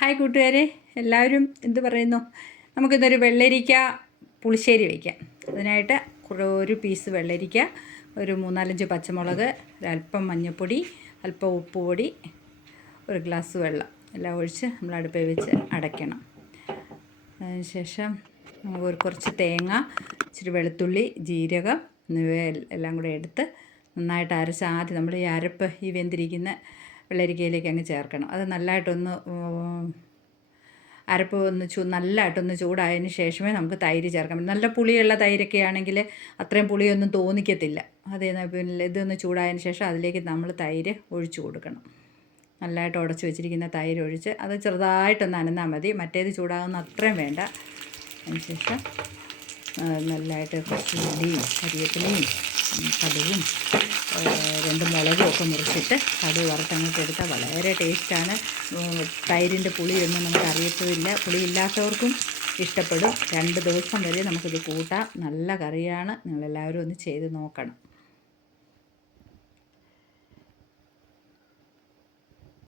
Hi കൂട്ടുകാരെ എല്ലാവരും എന്ത് പറയുന്നു? നമുക്കിന്നൊരു വെള്ളരിക്ക പുളിശ്ശേരി വയ്ക്കാം അതിനായിട്ട് ഒരു പീസ് വെള്ളരിക്ക ഒരു മൂന്നാലഞ്ച് പച്ചമുളക് ഒരല്പം മഞ്ഞൾപ്പൊടി അല്പം ഉപ്പ് പൊടി ഒരു ഗ്ലാസ് വെള്ളം. എല്ലാം ഒഴിച്ച് നമ്മൾ അടുപ്പിൽ വെച്ച് അടയ്ക്കണം. അതിനുശേഷം നമുക്ക് ഒരു കുറച്ച് തേങ്ങ ഇച്ചിരി വെളുത്തുള്ളി ജീരകം എന്നിവ എല്ലാം കൂടെ എടുത്ത് നന്നായിട്ട് അരച്ച് ആദ്യം നമ്മൾ ഈ അരപ്പ് ഈ വെന്തിരിക്കുന്ന വെള്ളരിക്കയിലേക്ക് അങ്ങ് ചേർക്കണം. അത് നല്ലതായിട്ടൊന്ന് അരപ്പ് ഒന്ന് ചൂ നല്ലതായിട്ടൊന്ന് ചൂടായതിന് ശേഷമേ നമുക്ക് തൈര് ചേർക്കാൻ പറ്റൂ നല്ല പുളിയുള്ള തൈരൊക്കെ ആണെങ്കിൽ അത്രയും പുളിയൊന്നും തോന്നിക്കത്തില്ല. അതേ പിന്നെ ഇതൊന്ന് ചൂടായതിന് ശേഷം അതിലേക്ക് നമ്മൾ തൈര് ഒഴിച്ചു കൊടുക്കണം. നല്ലതായിട്ട് ഉടച്ച് വെച്ചിരിക്കുന്ന തൈര് ഒഴിച്ച് അത് ചെറുതായിട്ടൊന്ന് അനന്നാൽ മതി. മറ്റേത് ചൂടാകുന്ന അത്രയും വേണ്ട. അതിനുശേഷം നല്ലതായിട്ട് കുറച്ച് ഉള്ളിയും കരിവേപ്പിലയും കടുവും രണ്ട് ഒക്കെ മുറിച്ചിട്ട് കടുക് വറുത്തങ്ങോട്ട് എടുത്താൽ വളരെ ടേസ്റ്റാണ്. തൈരിന്റെ പുളിയൊന്നും നമുക്ക് അറിയത്തുമില്ല പുളി ഇല്ലാത്തവർക്കും ഇഷ്ടപ്പെടും. രണ്ട് ദിവസം വരെ നമുക്കിത് കൂട്ടാം. നല്ല കറിയാണ്. നിങ്ങളെല്ലാവരും ഒന്ന് ചെയ്ത് നോക്കണം.